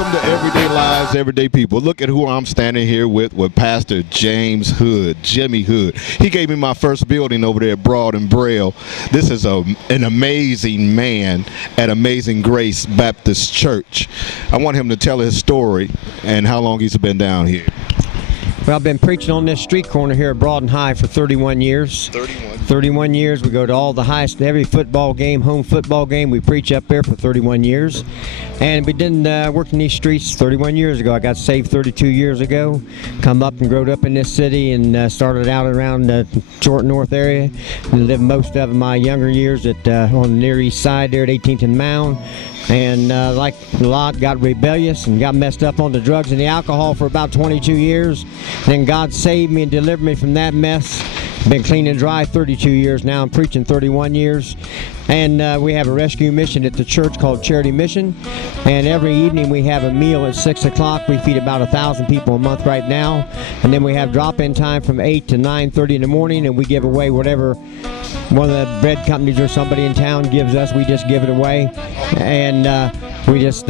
Welcome to Everyday Lives, Everyday People. Look at who I'm standing here with Pastor James Hood, Jimmy Hood. He gave me my first building over there at Broad and Braille. This is an amazing man at Amazing Grace Baptist Church. I want him to tell his story and how long he's been down here. Well, I've been preaching on this street corner here at Broad and High for 31 years. 31 years. We go to all the highest, every football game, home football game. We preach up there for 31 years. And we didn't work in these streets 31 years ago. I got saved 32 years ago. Come up and growed up in this city and started out around the Jordan North area. And lived most of my younger years at on the Near East Side there at 18th and Mound. And like a lot, got rebellious and got messed up on the drugs and the alcohol for about 22 years. Then God saved me and delivered me from that mess. Been clean and dry 32 years now. I'm preaching 31 years. And we have a rescue mission at the church called Charity Mission. And every evening we have a meal at 6 o'clock. We feed about 1,000 people a month right now. And then we have drop-in time from 8 to 9:30 in the morning, and we give away whatever one of the bread companies or somebody in town gives us. We just give it away. And we just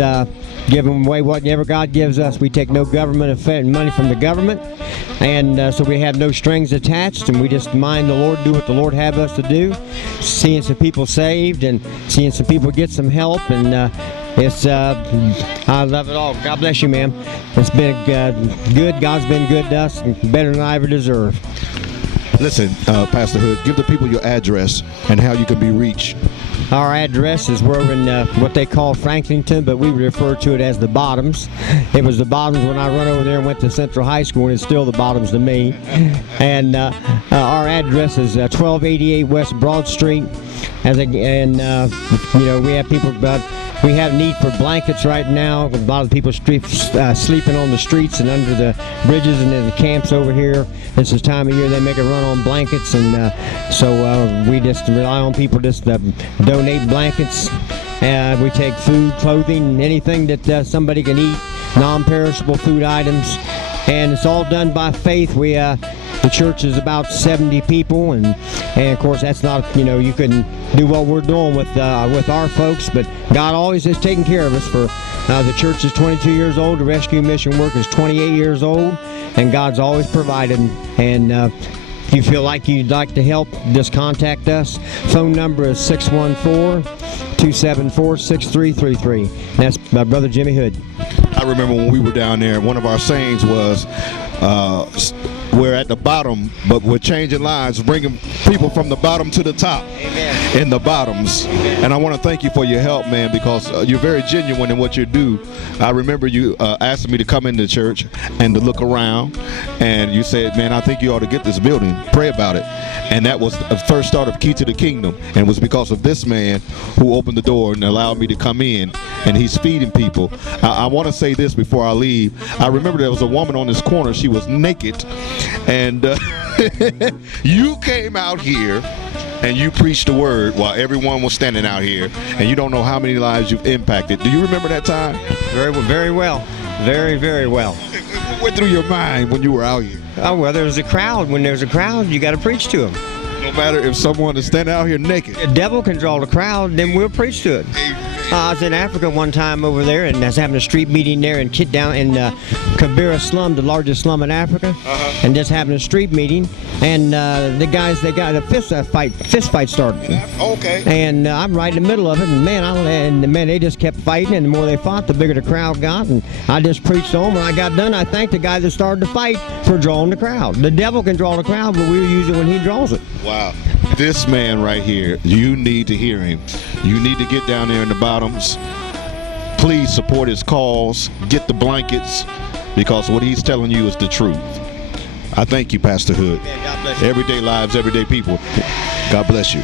give them away whatever God gives us. We take no government money from the government. And so we have no strings attached, and we just mind the Lord, do what the Lord have us to do. Seeing some people saved and seeing some people get some help, and I love it all. God bless you, ma'am. It's been good. God's been good to us, and better than I ever deserved. Listen, Pastor Hood, give the people your address and how you can be reached. Our address is we're in what they call Franklington, but we refer to it as the Bottoms. It was the Bottoms when I run over there and went to Central High School, and it's still the Bottoms to me. And our address is 1288 West Broad Street. We have people we have need for blankets right now. A lot of people sleeping on the streets and under the bridges and in the camps over here. This is the time of year they make a run on blankets, and so we just rely on people just to donate blankets. We take food, clothing, anything that somebody can eat, non-perishable food items, and it's all done by faith. The church is about 70 people, and of course that's not, you couldn't do what we're doing with our folks, but God always has taken care of us. For the church is 22 years old, the rescue mission work is 28 years old, and God's always provided. And if you feel like you'd like to help, just contact us. Phone number is 614-274-6333. That's my brother Jimmy Hood. I remember when we were down there, one of our sayings was, we're at the bottom, but we're changing lives, bringing people from the bottom to the top. Amen. In the bottoms. Amen. And I want to thank you for your help, man, because you're very genuine in what you do. I remember you asking me to come into church and to look around, and you said, man, I think you ought to get this building. Pray about it. And that was the first start of Key to the Kingdom, and it was because of this man who opened the door and allowed me to come in, and he's feeding people. I want to say this before I leave. I remember there was a woman on this corner. She was naked, and you came out here and you preached the word while everyone was standing out here, and you don't know how many lives you've impacted. Do you remember that time? Very well. Very, very well. What went through your mind when you were out here? Oh, well, there was a crowd. When there's a crowd, you got to preach to them. No matter if someone is standing out here naked. The devil can draw the crowd, then we'll preach to it. I was in Africa one time over there, and I was having a street meeting there and down in Kibera slum, the largest slum in Africa, and just having a street meeting. And the guys, they got a fist fight started. Okay. And I'm right in the middle of it, and man, they just kept fighting, and the more they fought, the bigger the crowd got. And I just preached to them. When I got done, I thanked the guy that started the fight for drawing the crowd. The devil can draw the crowd, but we'll use it when he draws it. Wow. This man right here, you need to hear him. You need to get down there in the bottoms. Please support his cause. Get the blankets, because what he's telling you is the truth. I thank you, Pastor Hood. Man, God bless you. Everyday lives, everyday people. God bless you.